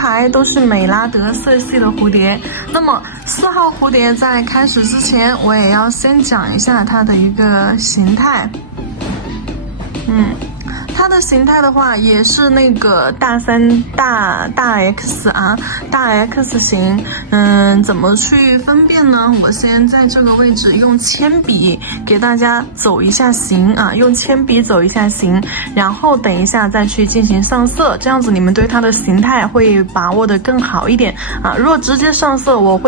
排都是美拉德色系的蝴蝶。那么4号蝴蝶在开始之前，我也要先讲一下它的一个形态。它的形态的话，也是那个大X 啊，大 X 型。怎么去分辨呢？我先在这个位置用铅笔给大家走一下形啊，用铅笔走一下形，然后等一下再去进行上色，这样子你们对它的形态会把握的更好一点啊。如果直接上色，我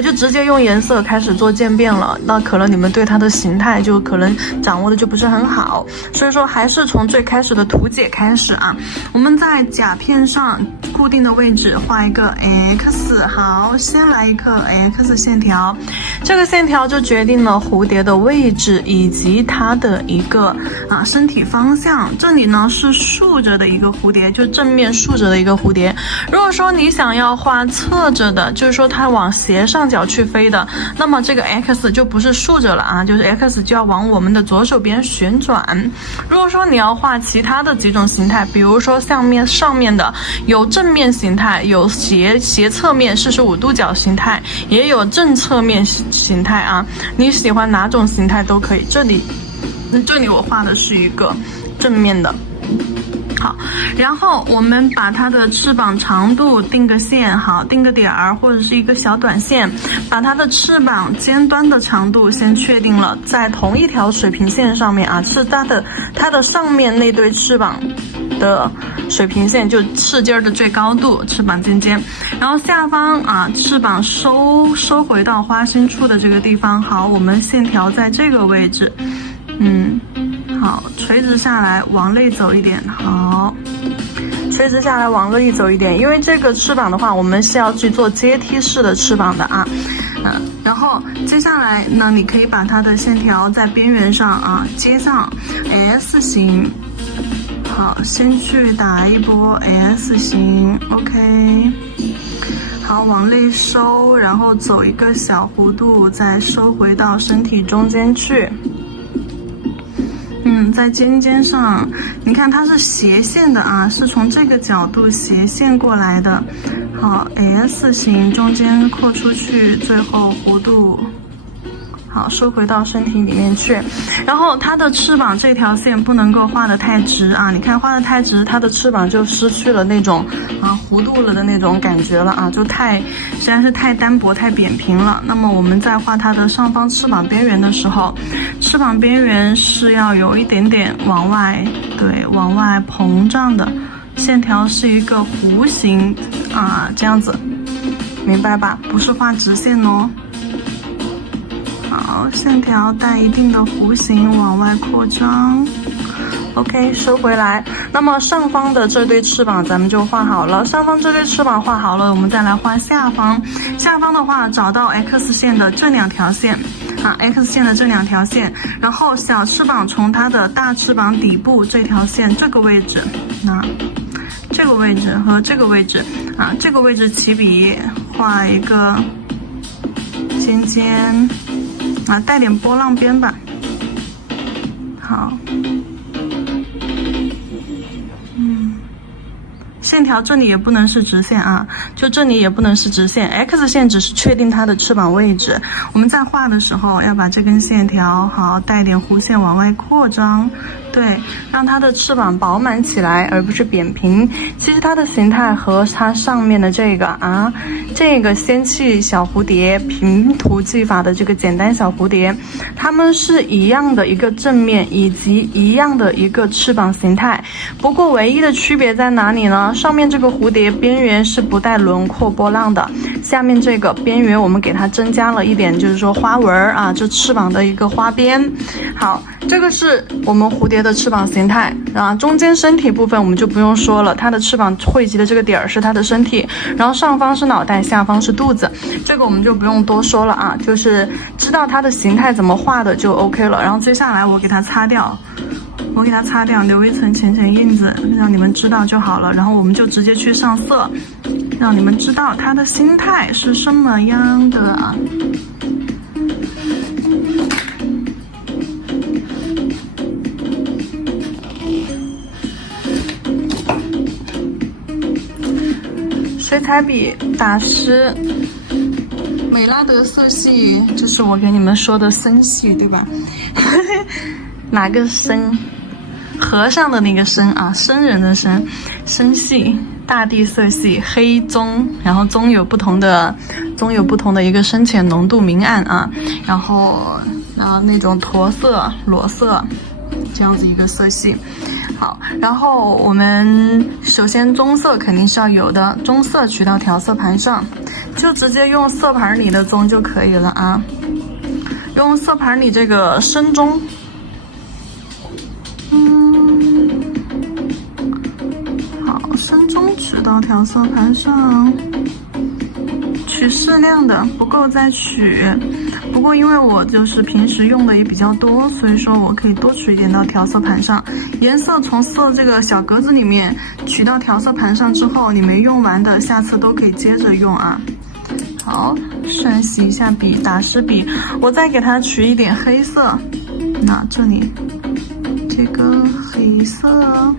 就直接用颜色开始做渐变了，那可能你们对它的形态就可能掌握的就不是很好，所以说还是从最开始的图解开始啊。我们在甲片上固定的位置画一个 X， 好，先来一个 X 线条，这个线条就决定了蝴蝶的位置以及它的一个身体方向。这里呢是竖着的一个蝴蝶，就正面竖着的一个蝴蝶。如果说你想要画侧着的，就是说它往斜上角去飞的，那么这个 X 就不是竖着了啊，就是 X 就要往我们的左手边旋转。如果说你要画其他的几种形态，比如说上面的有正面形态，有斜侧面45度角形态，也有正侧面形态啊，你喜欢哪种形态都可以。这里我画的是一个正面的。好，然后我们把它的翅膀长度定个线，好，定个点儿或者是一个小短线，把它的翅膀尖端的长度先确定了，在同一条水平线上面啊，是它的上面那对翅膀的水平线，就翅尖的最高度，翅膀尖，然后下方啊，翅膀收回到花心处的这个地方。好，我们线条在这个位置，好，垂直下来往内走一点，好，垂直下来往内走一点，因为这个翅膀的话，我们是要去做阶梯式的翅膀的啊。然后接下来呢，你可以把它的线条在边缘上啊接上 S 型。好，先去打一波 S 型 ，OK。好，往内收，然后走一个小弧度，再收回到身体中间去。在尖上，你看它是斜线的啊，是从这个角度斜线过来的。好 ，S 型，中间扩出去，最后弧度。好，收回到身体里面去，然后它的翅膀这条线不能够画得太直啊！你看画得太直，它的翅膀就失去了那种弧度了的那种感觉了啊，就实在是太单薄、太扁平了。那么我们在画它的上方翅膀边缘的时候，翅膀边缘是要有一点点往外膨胀的，线条是一个弧形啊，这样子，明白吧？不是画直线哦。好，线条带一定的弧形往外扩张 ，OK， 收回来。那么上方的这对翅膀咱们就画好了，上方这对翅膀画好了，我们再来画下方。下方的话，找到 X 线的这两条线，X 线的这两条线，然后小翅膀从它的大翅膀底部这条线这个位置，这个位置和这个位置啊，这个位置起笔画一个尖。带点波浪边吧。好，线条这里也不能是直线啊，就这里也不能是直线 ，X 线只是确定它的翅膀位置。我们在画的时候要把这根线条好带点弧线往外扩张，对，让它的翅膀饱满起来，而不是扁平。其实它的形态和它上面的这个仙气小蝴蝶平涂技法的这个简单小蝴蝶，它们是一样的一个正面以及一样的一个翅膀形态。不过唯一的区别在哪里呢？上面这个蝴蝶边缘是不带轮廓波浪的，下面这个边缘我们给它增加了一点，就是说花纹啊，这翅膀的一个花边。好，这个是我们蝴蝶的翅膀形态啊。中间身体部分我们就不用说了，它的翅膀汇集的这个点儿是它的身体，然后上方是脑袋，下方是肚子，这个我们就不用多说了啊，就是知道它的形态怎么画的就 OK 了。然后接下来我给它擦掉，留一层浅浅印子，让你们知道就好了。然后我们就直接去上色，让你们知道它的心态是什么样的啊。水彩笔打湿，美拉德色系，这是我给你们说的深系，对吧？哪个深？和尚的那个僧啊，僧人的僧，深系，大地色系，黑棕，然后棕有不同的一个深浅浓度明暗啊，然后那种驼色、裸色，这样子一个色系。好，然后我们首先棕色肯定是要有的，棕色取到调色盘上，就直接用色盘里的棕就可以了啊，用色盘里这个深棕。深棕取到调色盘上，取适量的，不够再取。不过因为我就是平时用的也比较多，所以说我可以多取一点到调色盘上。颜色从色这个小格子里面取到调色盘上之后，你没用完的下次都可以接着用啊。好，涮洗一下笔，打湿笔，我再给它取一点黑色。那这里这个黑色。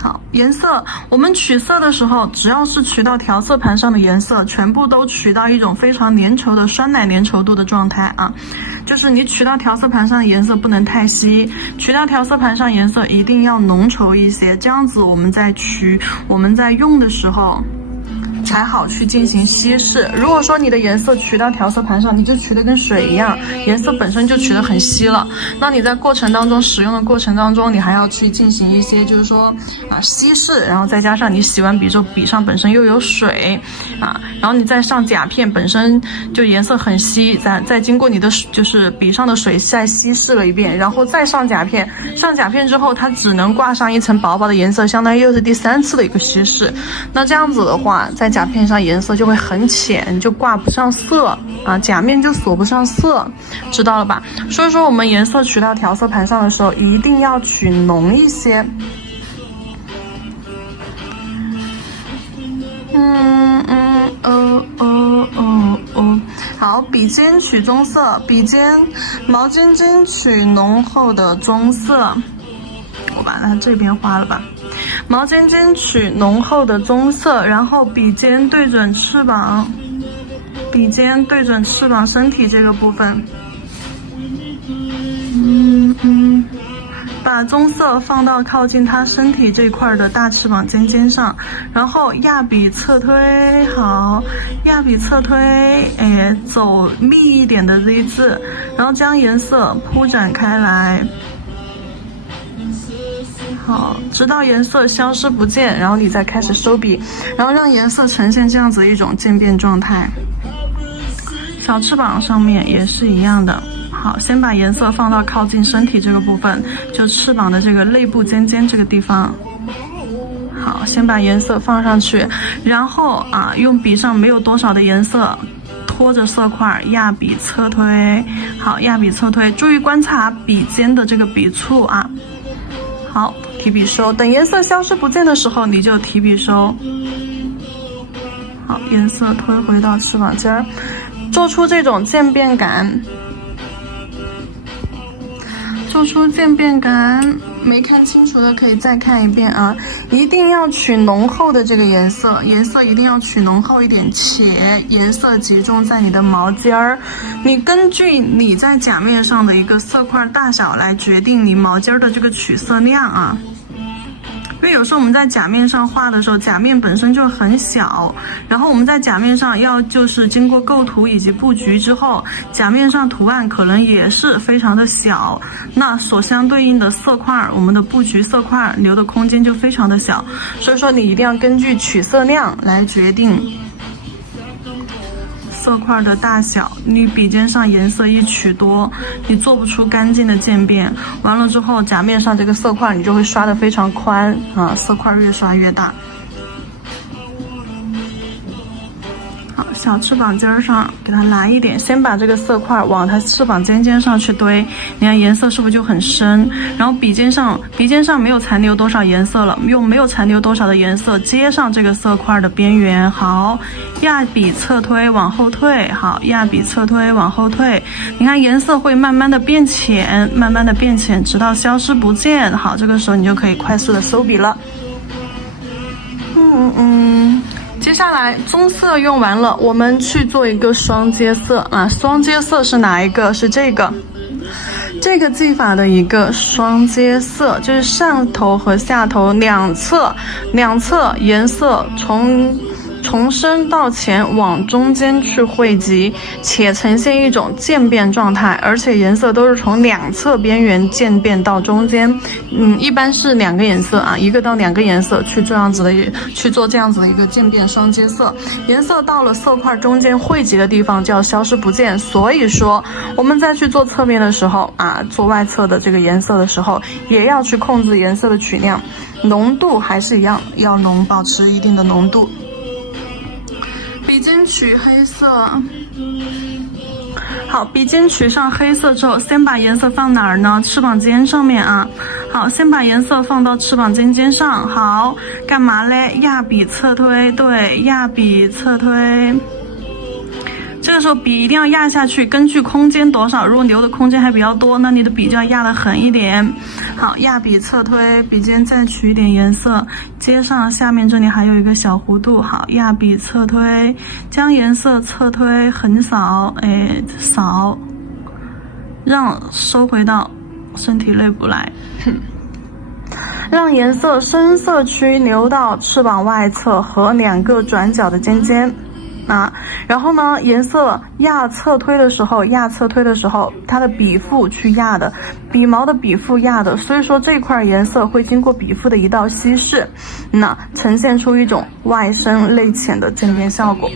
好，颜色我们取色的时候，只要是取到调色盘上的颜色，全部都取到一种非常粘稠的酸奶粘稠度的状态啊。就是你取到调色盘上的颜色不能太稀，取到调色盘上颜色一定要浓稠一些，这样子我们在用的时候才好去进行稀释。如果说你的颜色取到调色盘上，你就取得跟水一样，颜色本身就取得很稀了，那你在过程当中使用的过程当中，你还要去进行一些就是说稀释，然后再加上你洗完笔之后笔上本身又有水然后你再上甲片，本身就颜色很稀，再经过你的就是笔上的水再稀释了一遍，然后再上甲片，上甲片之后它只能挂上一层薄薄的颜色，相当于又是第3次的一个稀释。那这样子的话，在甲片上颜色就会很浅，就挂不上色甲面就锁不上色，知道了吧？所以说我们颜色取到调色盘上的时候，一定要取浓一些。好，笔尖取棕色，毛尖尖取浓厚的棕色。我把它这边画了吧。毛尖尖取浓厚的棕色，然后笔尖对准翅膀，身体这个部分。把棕色放到靠近它身体这块的大翅膀尖尖上，然后压笔侧推，好，压笔侧推，走密一点的 Z 字，然后将颜色铺展开来。好，直到颜色消失不见，然后你再开始收笔，然后让颜色呈现这样子一种渐变状态。小翅膀上面也是一样的。好，先把颜色放到靠近身体这个部分，就翅膀的这个肋部尖尖这个地方。好，先把颜色放上去，然后用笔上没有多少的颜色，拖着色块压笔侧推。好，压笔侧推，注意观察笔尖的这个笔触啊。好，提笔收，等颜色消失不见的时候，你就提笔收。好，颜色推回到翅膀尖儿，做出这种渐变感。没看清楚的可以再看一遍啊！一定要取浓厚的这个颜色一定要取浓厚一点，且颜色集中在你的毛尖儿。你根据你在甲面上的一个色块大小来决定你毛尖儿的这个取色量啊。因为有时候我们在甲面上画的时候，甲面本身就很小，然后我们在甲面上要就是经过构图以及布局之后，甲面上图案可能也是非常的小，那所相对应的色块，我们的布局色块留的空间就非常的小，所以说你一定要根据取色量来决定色块的大小。你笔尖上颜色一取多，你做不出干净的渐变，完了之后甲面上这个色块你就会刷得非常宽色块越刷越大。好，小翅膀尖上给它来一点，先把这个色块往它翅膀尖上去堆，你看颜色是不是就很深？然后笔尖上没有残留多少颜色了，用没有残留多少的颜色接上这个色块的边缘，好，压笔侧推往后退，好，压笔侧推往后退，你看颜色会慢慢的变浅，慢慢的变浅，直到消失不见。好，这个时候你就可以快速的收笔了。接下来棕色用完了，我们去做一个双阶色啊。双阶色是哪一个？是这个技法的一个双阶色，就是上头和下头两侧颜色从深到浅往中间去汇集，且呈现一种渐变状态，而且颜色都是从两侧边缘渐变到中间。一般是2个颜色啊，1个到2个颜色去做这样子的一个渐变双阶色。颜色到了色块中间汇集的地方就要消失不见，所以说我们再去做侧面的时候啊，做外侧的这个颜色的时候，也要去控制颜色的取量，浓度还是一样，要浓，保持一定的浓度。笔尖取黑色，好，笔尖取上黑色之后，先把颜色放哪儿呢？翅膀尖上面啊。好，先把颜色放到翅膀尖上。好，干嘛嘞？压笔侧推，对，压笔侧推。这个时候笔一定要压下去，根据空间多少，如果留的空间还比较多，那你的笔就要压得狠一点。好，压笔侧推，笔尖再取一点颜色，接上下面这里还有一个小弧度。好，压笔侧推，将颜色侧推横扫，扫，让收回到身体内部来。让颜色深色区流到翅膀外侧和2个转角的尖尖。然后呢，颜色压侧推的时候，它的笔腹去压的，笔毛的笔腹压的，所以说这块颜色会经过笔腹的一道稀释，那呈现出一种外深内浅的渐变效果。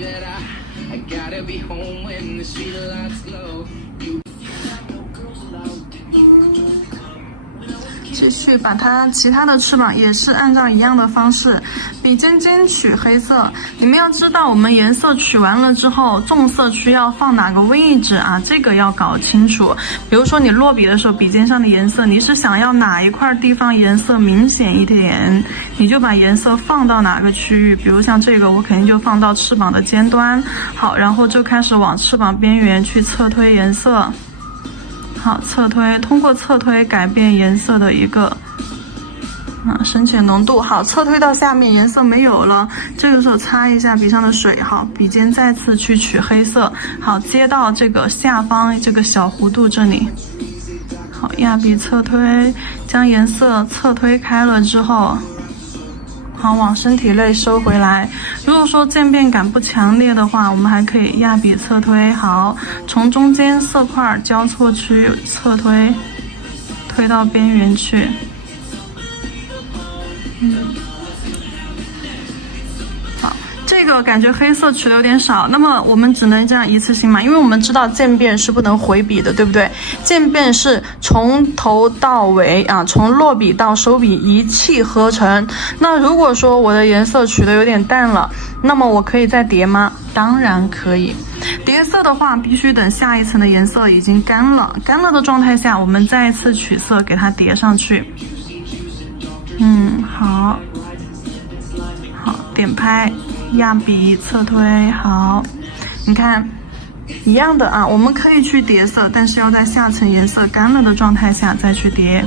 继续把它其他的翅膀也是按照一样的方式，笔尖尖取黑色。你们要知道，我们颜色取完了之后，重色区要放哪个位置啊？这个要搞清楚。比如说你落笔的时候，笔尖上的颜色，你是想要哪一块地方颜色明显一点，你就把颜色放到哪个区域。比如像这个，我肯定就放到翅膀的尖端。好，然后就开始往翅膀边缘去侧推颜色。好，侧推，通过侧推改变颜色的一个深浅浓度。好，侧推到下面颜色没有了，这个时候擦一下笔上的水。好，笔尖再次去取黑色。好，接到这个下方这个小弧度这里。好，压笔侧推，将颜色侧推开了之后，好，往身体内收回来。如果说渐变感不强烈的话，我们还可以压笔侧推。好，从中间色块交错区侧推，推到边缘去。好，这个感觉黑色取的有点少，那么我们只能这样一次性嘛，因为我们知道渐变是不能回笔的，对不对？渐变是从头到尾啊，从落笔到收笔一气呵成。那如果说我的颜色取的有点淡了，那么我可以再叠吗？当然可以。叠色的话，必须等下一层的颜色已经干了的状态下，我们再一次取色给它叠上去。好，点拍，压笔侧推。好，你看一样的啊，我们可以去叠色，但是要在下层颜色干了的状态下再去叠。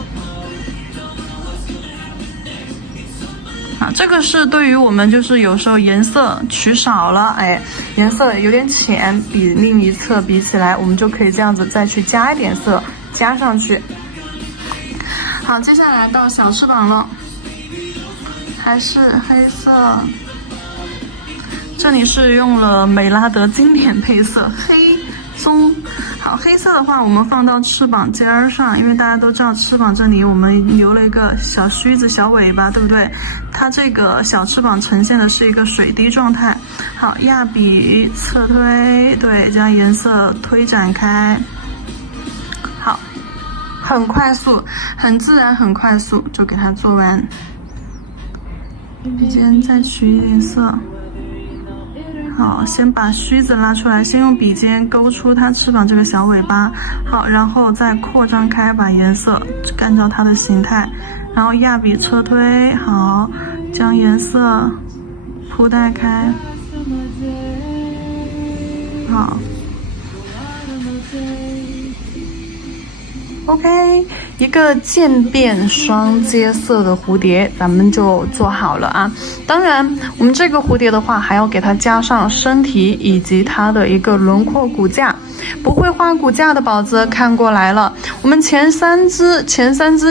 这个是对于我们就是有时候颜色取少了，颜色有点浅，比另一侧比起来，我们就可以这样子再去加一点色，加上去。好，接下来到小翅膀了，还是黑色。这里是用了美拉德经典配色黑棕。好，黑色的话我们放到翅膀尖上，因为大家都知道翅膀这里我们留了一个小须子小尾巴，对不对？它这个小翅膀呈现的是一个水滴状态。好，压笔侧推，对，将颜色推展开。好，很快速，很自然，很快速就给它做完。笔尖再取一点色。好，先把须子拉出来，先用笔尖勾出它翅膀这个小尾巴。好，然后再扩张开，把颜色按照它的形态，然后压笔侧推。好，将颜色铺带开。好。OK， 一个渐变双接色的蝴蝶，咱们就做好了啊。当然，我们这个蝴蝶的话，还要给它加上身体以及它的一个轮廓骨架。不会画骨架的宝子看过来了，我们前三只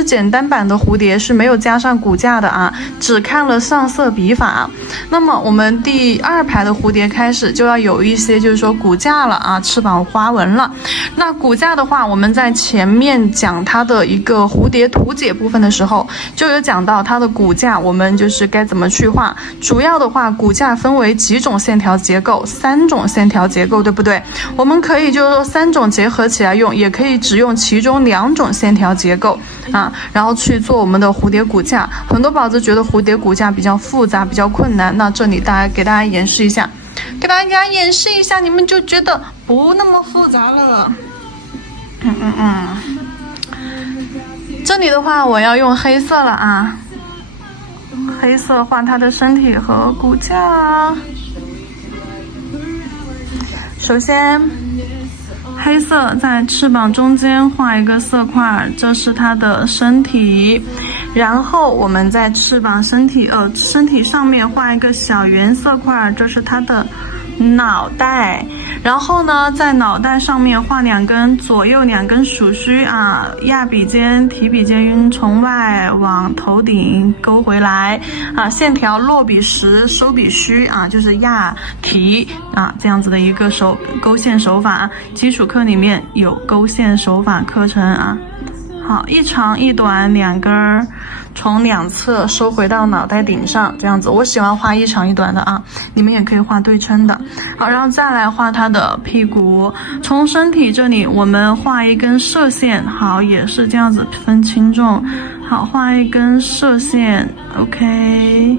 简单版的蝴蝶是没有加上骨架的啊，只看了上色笔法。那么我们第2排的蝴蝶开始就要有一些就是说骨架了啊，翅膀花纹了。那骨架的话，我们在前面讲它的一个蝴蝶图解部分的时候，就有讲到它的骨架，我们就是该怎么去画。主要的话，骨架分为几种线条结构，3种线条结构，对不对？我们可以就是说3种结合起来用，也可以只用其中2种线条结构啊，然后去做我们的蝴蝶骨架。很多宝子觉得蝴蝶骨架比较复杂，比较困难，那这里给大家演示一下，你们就觉得不那么复杂了。这里的话，我要用黑色了啊，黑色画它的身体和骨架。首先，黑色在翅膀中间画一个色块，这是它的身体。然后我们在翅膀身体上面画一个小圆色块，这是它的脑袋。然后呢，在脑袋上面画左右2根属须啊，压笔尖、提笔尖从外往头顶勾回来啊，线条落笔时收笔须啊，就是压提啊这样子的一个勾线手法。基础课里面有勾线手法课程啊。好，一长一短2根儿，从2侧收回到脑袋顶上，这样子。我喜欢画一长一短的啊，你们也可以画对称的。好，然后再来画它的屁股，从身体这里我们画一根射线，好，也是这样子分轻重。好，画一根射线 ，OK，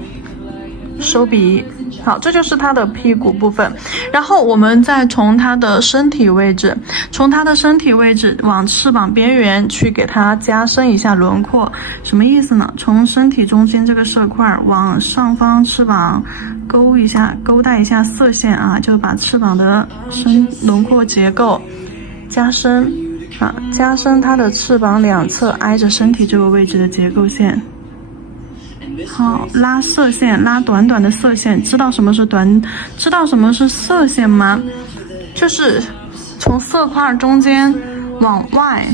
收笔。好，这就是它的屁股部分。然后我们再从它的身体位置往翅膀边缘去给它加深一下轮廓。什么意思呢？从身体中间这个色块往上方翅膀勾带一下色线啊，就把翅膀的轮廓结构加深啊，加深它的翅膀2侧挨着身体这个位置的结构线。好，拉色线，拉短短的色线。知道什么是色线吗？就是从色块中间往外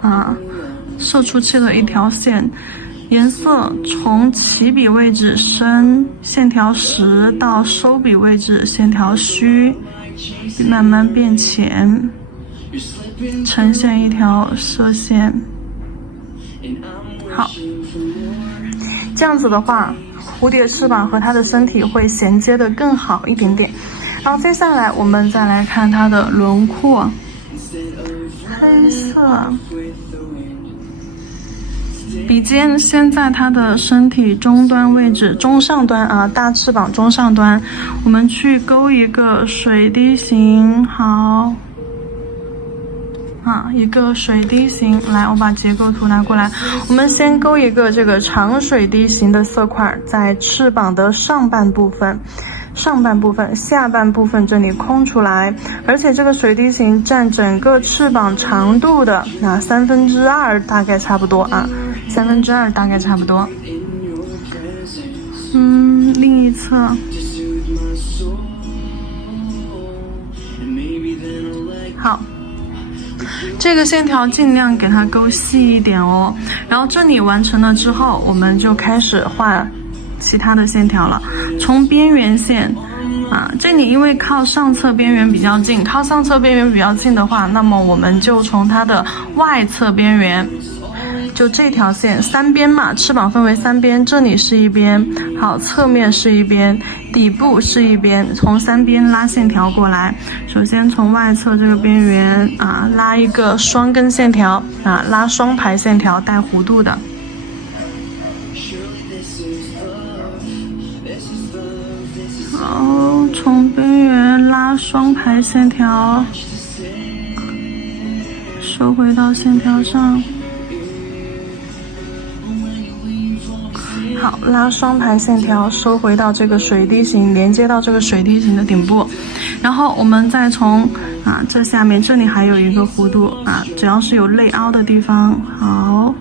啊射出去的一条线，颜色从起笔位置深，线条实到收笔位置线条虚，慢慢变浅，呈现一条射线。好，这样子的话，蝴蝶翅膀和它的身体会衔接的更好一点点。然后接下来我们再来看它的轮廓，黑色，笔尖先在它的身体中端位置，中上端啊，大翅膀中上端，我们去勾一个水滴形。好。一个水滴形，来，我把结构图拿过来。我们先勾一个这个长水滴形的色块，在翅膀的上半部分，下半部分这里空出来，而且这个水滴形占整个翅膀长度的2/3大概差不多啊，2/3大概差不多。另一侧。好。这个线条尽量给它勾细一点哦。然后这里完成了之后，我们就开始画其他的线条了。从边缘线这里因为靠上侧边缘比较近，的话，那么我们就从它的外侧边缘，就这条线3边嘛，翅膀分为3边，这里是一边，好，侧面是一边，底部是一边，从3边拉线条过来。首先从外侧这个边缘拉一个双根线条拉双排线条带弧度的。好，从边缘拉双排线条，收回到线条上。好，拉双排线条，收回到这个水滴形，连接到这个水滴形的顶部。然后我们再从这下面这里还有一个弧度只要是有内凹的地方，好，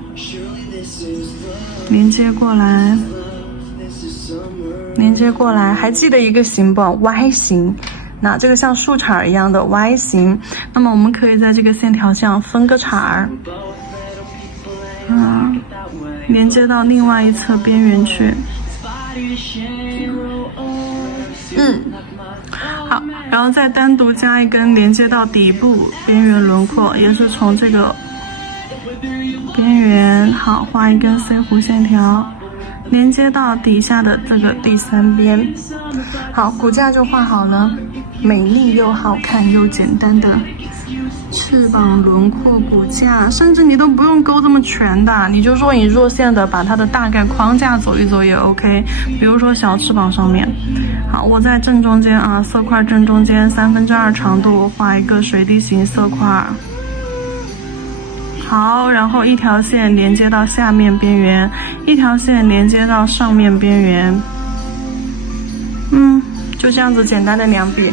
连接过来。连接过来，还记得一个形不 ？Y 形，那这个像树杈一样的 Y 形，那么我们可以在这个线条上分个杈儿，连接到另外一侧边缘去。好，然后再单独加一根连接到底部边缘轮廓，也是从这个边缘，好，画一根 C 弧线条。连接到底下的这个第3边，好，骨架就画好了，美丽又好看又简单的翅膀轮廓骨架，甚至你都不用勾这么全的，你就若隐若现的把它的大概框架走一走也 OK。比如说小翅膀上面，好，我在正中间色块正中间2/3长度画一个水滴形色块。好，然后一条线连接到下面边缘，一条线连接到上面边缘。就这样子简单的2笔，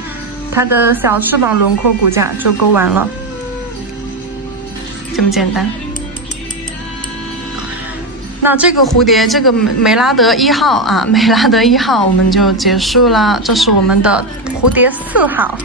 它的小翅膀轮廓骨架就勾完了，这么简单。那这个蝴蝶，这个美拉德1号美拉德1号我们就结束了，这是我们的蝴蝶4号。